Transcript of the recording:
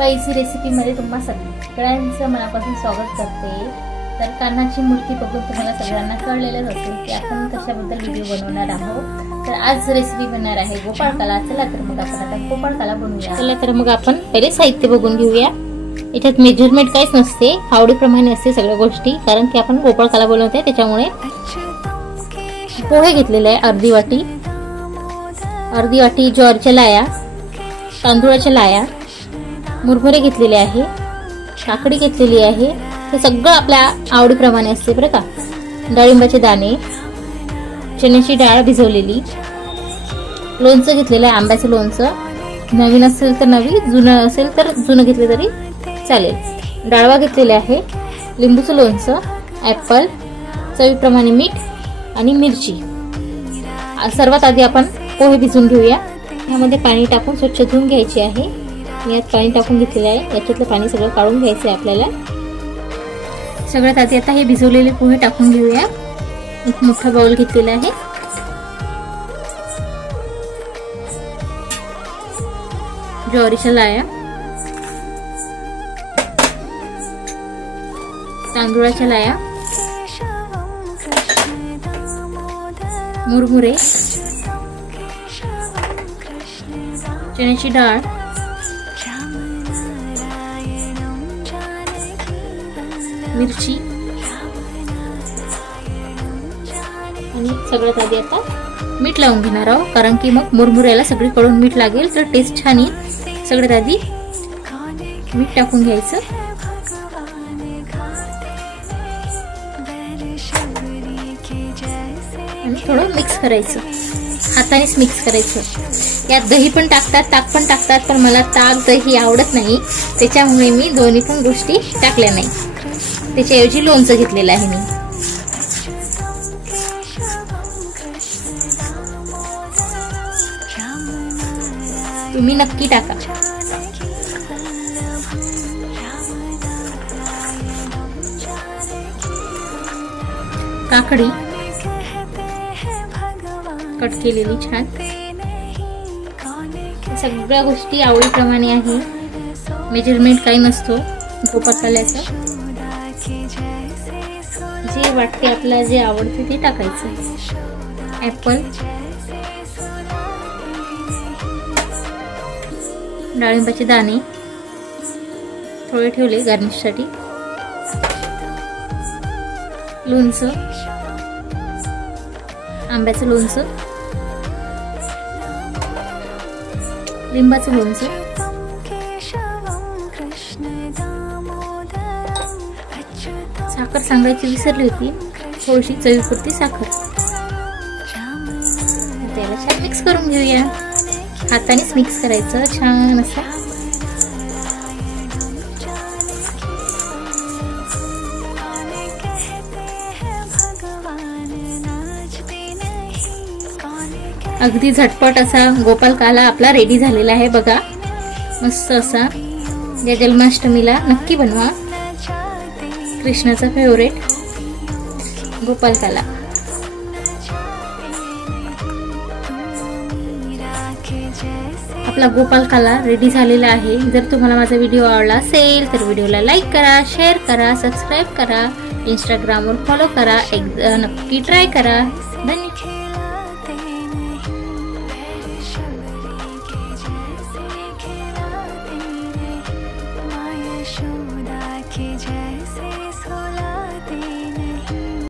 Spicy रेसिपीमध्ये तुम्हा सगळ्यांचं मनापासून स्वागत करते। तर कान्हाची मूर्ती बघून तुम्हाला सगळ्यांना कळलेलंच असेल की आपण कशाबद्दल व्हिडिओ बनवणार आहोत। तर आज रेसिपी बनणार आहे गोपाळकाला। चला तर मग आपण आता गोपाळकाला बनवूया। चला तर मग आपण पहिले साहित्य बघून घेऊया। याच्यात मेजरमेंट काहीच नसते, आवडीप्रमाणे असते सगळ्या गोष्टी, कारण की आपण गोपाळकाला बनवतोय त्याच्यामुळे। पोहे घेतलेले आहे अर्धी वाटी ज्वारीच्या लाया, तांदूळाच्या लाया, मुरमुरे घेतलेले आहे, काकडी घेतलेली आहे। हे सगळं आपल्या आवडीप्रमाणे असते बरं का। डाळिंबाचे दाणे, चण्याची डाळ भिजवलेली, लोणचं घेतलेलं आहे आंब्याचं लोणचं, नवीन असेल तर नवीन, जुनं असेल तर जुनं घेतले तरी चालेल। डाळवा घेतलेले आहे, लिंबूचं लोणचं, ॲपल, चवीप्रमाणे मीठ आणि मिरची। सर्वात आधी आपण पोहे भिजवून घेऊया। यामध्ये पाणी टाकून स्वच्छ धुवून घ्यायचे आहे। यात पाणी टाकून घेतलेले आहे, याच्यातलं पाणी सगळं काढून घ्यायचं आहे आपल्याला। सगळ्यात आधी आता हे भिजवलेले पोहे टाकून घेऊया। एक मोठा बाउल घेतलेला आहे। ज्वारीच्या लाया, तांदूळाच्या लाया, मुरमुरे, चण्याची डाळ, मिरची आणि सगळ्यात आधी आता मीठ लावून घेणार आहोत, कारण की मग मुरमुऱ्याला सगळीकडून मीठ लागेल तर टेस्ट छान येईल। सगळ्यात आधी मीठ टाकून घ्यायचं आणि थोडं मिक्स करायचं, हातानेच मिक्स करायचं। यात दही पण टाकतात, ताक पण टाकतात, पण मला ताक दही आवडत नाही, त्याच्यामुळे मी दोन्ही पण गोष्टी टाकल्या नाही। त्याच्याऐवजी लोणचं घेतलेलं आहे मी। तुम्ही नक्की टाका। काकडी कट केलेली छान। सगळ्या गोष्टी आवडीप्रमाणे आहे, मेजरमेंट काही नसतो गोपाळकाल्याचं। जे वाटते आपल्याला जे आवडते ते टाकायचं। ॲपल, डाळिंबाचे दाणे थोडे ठेवले गार्निशसाठी, लोणचं, आंब्याचं लोणचं, लिंबाचं लोणचं, साखर सांगायची विसरली होती, थोडीशी चवीपुरती साखर। त्याला छान मिक्स करून घेऊया, हातानेच मिक्स करायचं छान असं। अगदी झटपट असा गोपाळकाला आपला रेडी झालेला आहे बघा, मस्त असा। या जन्माष्टमीला नक्की बनवा, कृष्णाचा फेवरेट गोपाळकाला। आपला गोपाळकाला रेडी झालेला आहे। जर तुम्हाला माझा व्हिडिओ आवडला असेल तर व्हिडिओला लाईक करा, शेअर करा, सबस्क्राईब करा, इंस्टाग्रामवर फॉलो करा, एकदा नक्की ट्राय करा। धन्यवाद। यशोदा के जैसे